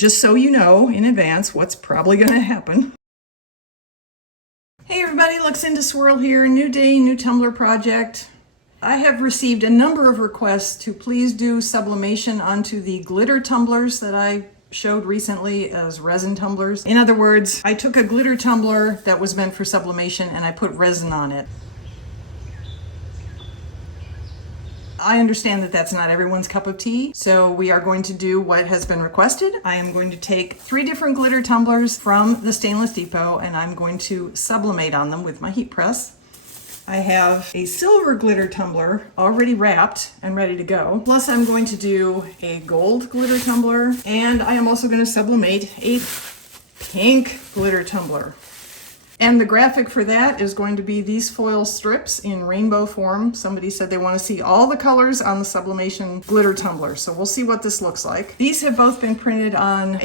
just so you know in advance what's probably going to happen. Hey everybody, Luxinda Swirl here. New day, new tumbler project. I have received a number of requests to please do sublimation onto the glitter tumblers that I showed recently as resin tumblers. In other words, I took a glitter tumbler that was meant for sublimation and I put resin on it. I understand that that's not everyone's cup of tea, so we are going to do what has been requested. I am going to take 3 different glitter tumblers from the Stainless Depot and I'm going to sublimate on them with my heat press. I have a silver glitter tumbler already wrapped and ready to go. Plus I'm going to do a gold glitter tumbler, and I am also going to sublimate a pink glitter tumbler. And the graphic for that is going to be these foil strips in rainbow form. Somebody said they want to see all the colors on the sublimation glitter tumbler. So we'll see what this looks like. These have both been printed on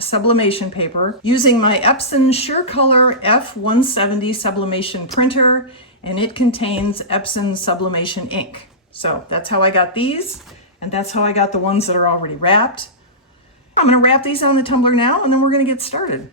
sublimation paper using my Epson SureColor F170 sublimation printer, and it contains Epson sublimation ink. So that's how I got these, and that's how I got the ones that are already wrapped. I'm going to wrap these on the tumbler now, and then we're going to get started.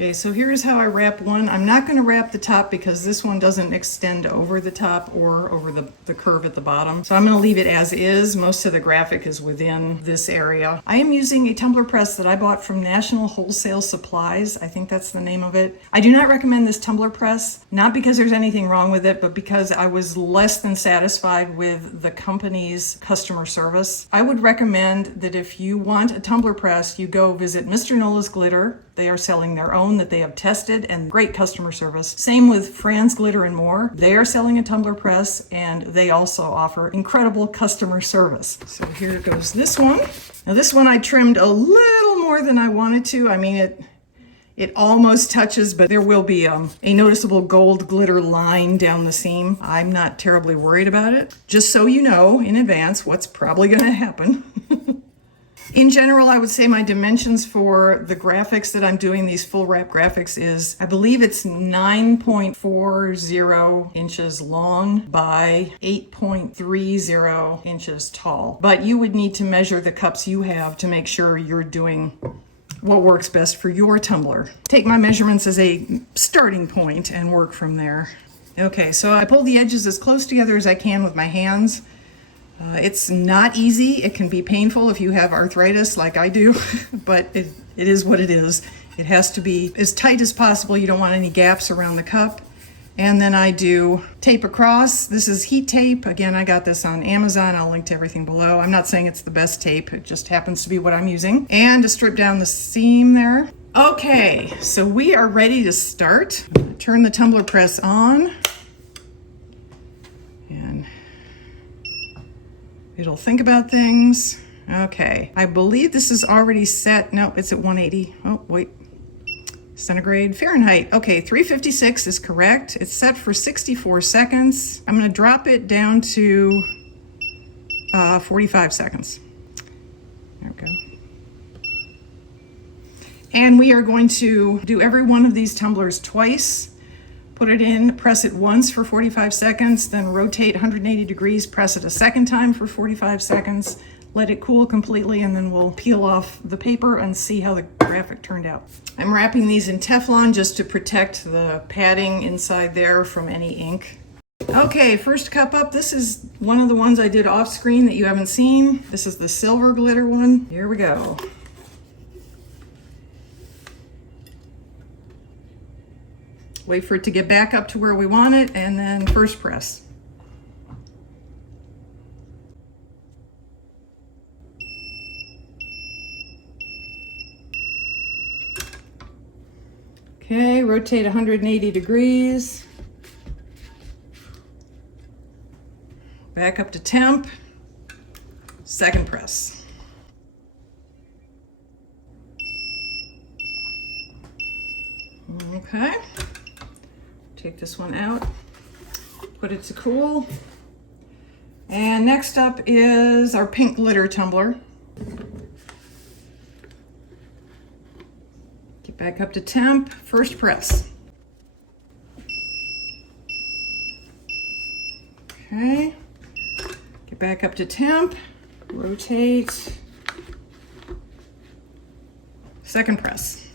Okay, so here's how I wrap one. I'm not going to wrap the top because this one doesn't extend over the top or over the curve at the bottom. So I'm going to leave it as is. Most of the graphic is within this area. I am using a tumbler press that I bought from National Wholesale Supplies. I think that's the name of it. I do not recommend this tumbler press, not because there's anything wrong with it, but because I was less than satisfied with the company's customer service. I would recommend that if you want a tumbler press, you go visit Mr. Nola's Glitter. They are selling their own that they have tested, and great customer service. Same with Fran's Glitter and More. They are selling a tumbler press and they also offer incredible customer service. So here goes this one. Now this one I trimmed a little more than I wanted to. I mean, it almost touches, but there will be a noticeable gold glitter line down the seam. I'm not terribly worried about it. Just so you know in advance what's probably going to happen. In general, I would say my dimensions for the graphics that I'm doing, these full wrap graphics, is I believe it's 9.40 inches long by 8.30 inches tall. But you would need to measure the cups you have to make sure you're doing what works best for your tumbler. Take my measurements as a starting point and work from there. Okay, so I pull the edges as close together as I can with my hands. It's not easy. It can be painful if you have arthritis like I do, but it is what it is. It has to be as tight as possible. You don't want any gaps around the cup. And then I do tape across. This is heat tape. Again, I got this on Amazon. I'll link to everything below. I'm not saying it's the best tape. It just happens to be what I'm using. And to strip down the seam there. Okay, so we are ready to start. Turn the tumbler press on. And it'll think about things. Okay, I believe this is already set. No, it's at 180. Oh, wait. Centigrade, Fahrenheit. Okay, 356 is correct. It's set for 64 seconds. I'm gonna drop it down to 45 seconds. There we go. And we are going to do every one of these tumblers twice. Put it in, press it once for 45 seconds, then rotate 180 degrees, press it a second time for 45 seconds, let it cool completely, and then we'll peel off the paper and see how the graphic turned out. I'm wrapping these in Teflon just to protect the padding inside there from any ink. Okay, first cup up. This is one of the ones I did off screen that you haven't seen. This is the silver glitter one. Here we go. Wait for it to get back up to where we want it, and then first press. Okay, rotate 180 degrees. Back up to temp. Second press. Okay. Take this one out, put it to cool. And next up is our pink glitter tumbler. Get back up to temp, first press. Okay, get back up to temp, rotate, second press.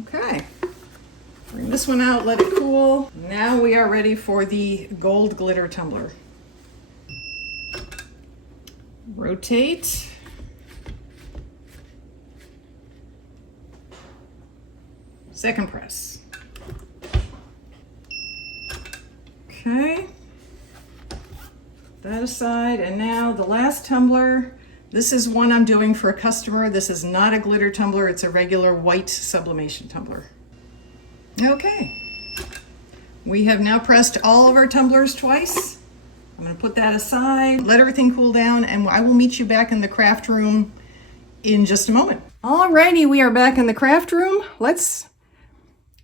Okay, bring this one out, let it cool. Now we are ready for the gold glitter tumbler. Rotate. Second press. Okay. That aside, and now the last tumbler. This is one I'm doing for a customer. This is not a glitter tumbler, it's a regular white sublimation tumbler. Okay. We have now pressed all of our tumblers twice. I'm going to put that aside, let everything cool down, and I will meet you back in the craft room in just a moment. Alrighty, we are back in the craft room. Let's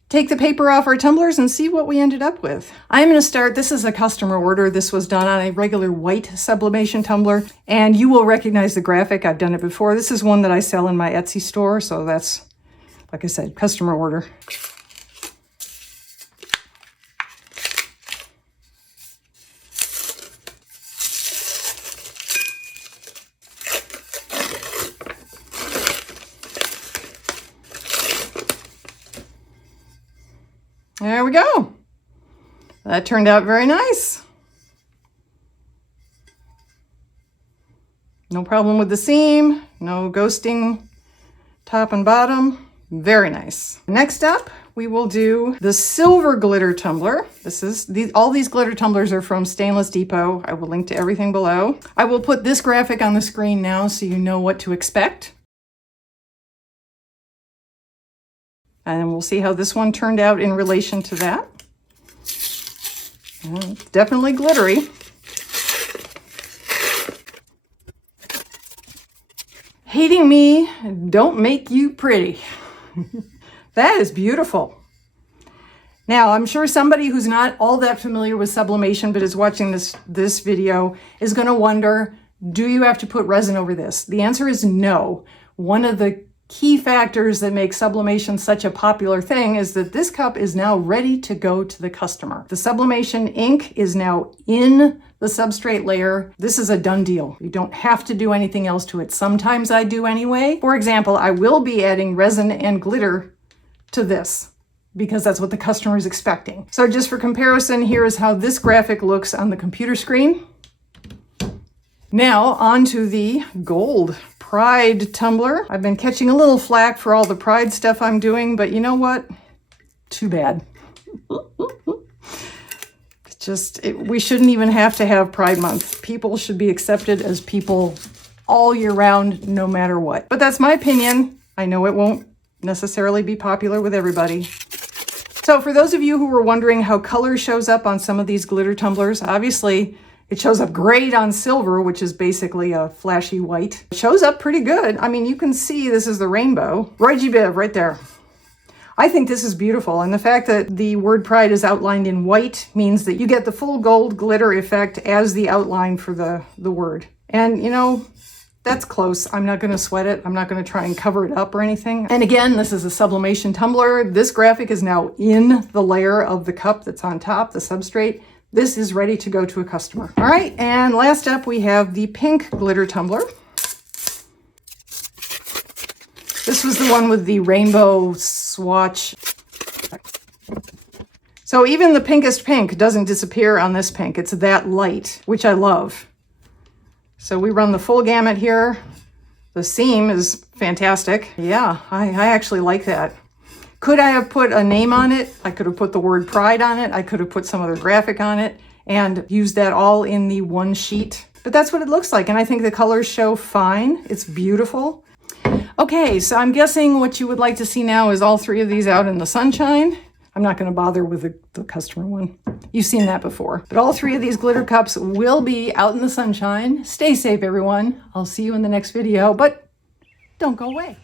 take the paper off our tumblers and see what we ended up with. I'm going to start, this is a customer order. This was done on a regular white sublimation tumbler, and you will recognize the graphic. I've done it before. This is one that I sell in my Etsy store, so that's, like I said, customer order. There we go. That turned out very nice. No problem with the seam, no ghosting top and bottom. Very nice. Next up, we will do the silver glitter tumbler. All these glitter tumblers are from Stainless Depot. I will link to everything below. I will put this graphic on the screen now so you know what to expect. And we'll see how this one turned out in relation to that. Definitely glittery. Hating me don't make you pretty. That is beautiful. Now, I'm sure somebody who's not all that familiar with sublimation but is watching this video is going to wonder, do you have to put resin over this? The answer is no. One of the key factors that make sublimation such a popular thing is that this cup is now ready to go to the customer. The sublimation ink is now in the substrate layer. This is a done deal. You don't have to do anything else to it. Sometimes I do anyway. For example, I will be adding resin and glitter to this because that's what the customer is expecting. So just for comparison, here is how this graphic looks on the computer screen. Now on to the gold Pride tumbler. I've been catching a little flack for all the Pride stuff I'm doing, but you know what? Too bad. We shouldn't even have to have Pride Month. People should be accepted as people all year round, no matter what. But that's my opinion. I know it won't necessarily be popular with everybody. So for those of you who were wondering how color shows up on some of these glitter tumblers, obviously it shows up great on silver, which is basically a flashy white. It shows up pretty good. I mean, you can see this is the rainbow. Roy Biv right there. I think this is beautiful. And the fact that the word Pride is outlined in white means that you get the full gold glitter effect as the outline for the word. And you know, that's close. I'm not going to sweat it. I'm not going to try and cover it up or anything. And again, this is a sublimation tumbler. This graphic is now in the layer of the cup that's on top, the substrate. This is ready to go to a customer. All right, and last up we have the pink glitter tumbler. This was the one with the rainbow swatch. So even the pinkest pink doesn't disappear on this pink. It's that light, which I love. So we run the full gamut here. The seam is fantastic. Yeah, I actually like that. Could I have put a name on it? I could have put the word Pride on it. I could have put some other graphic on it and used that all in the one sheet. But that's what it looks like. And I think the colors show fine. It's beautiful. Okay, so I'm guessing what you would like to see now is all three of these out in the sunshine. I'm not going to bother with the customer one. You've seen that before. But all three of these glitter cups will be out in the sunshine. Stay safe, everyone. I'll see you in the next video, but don't go away.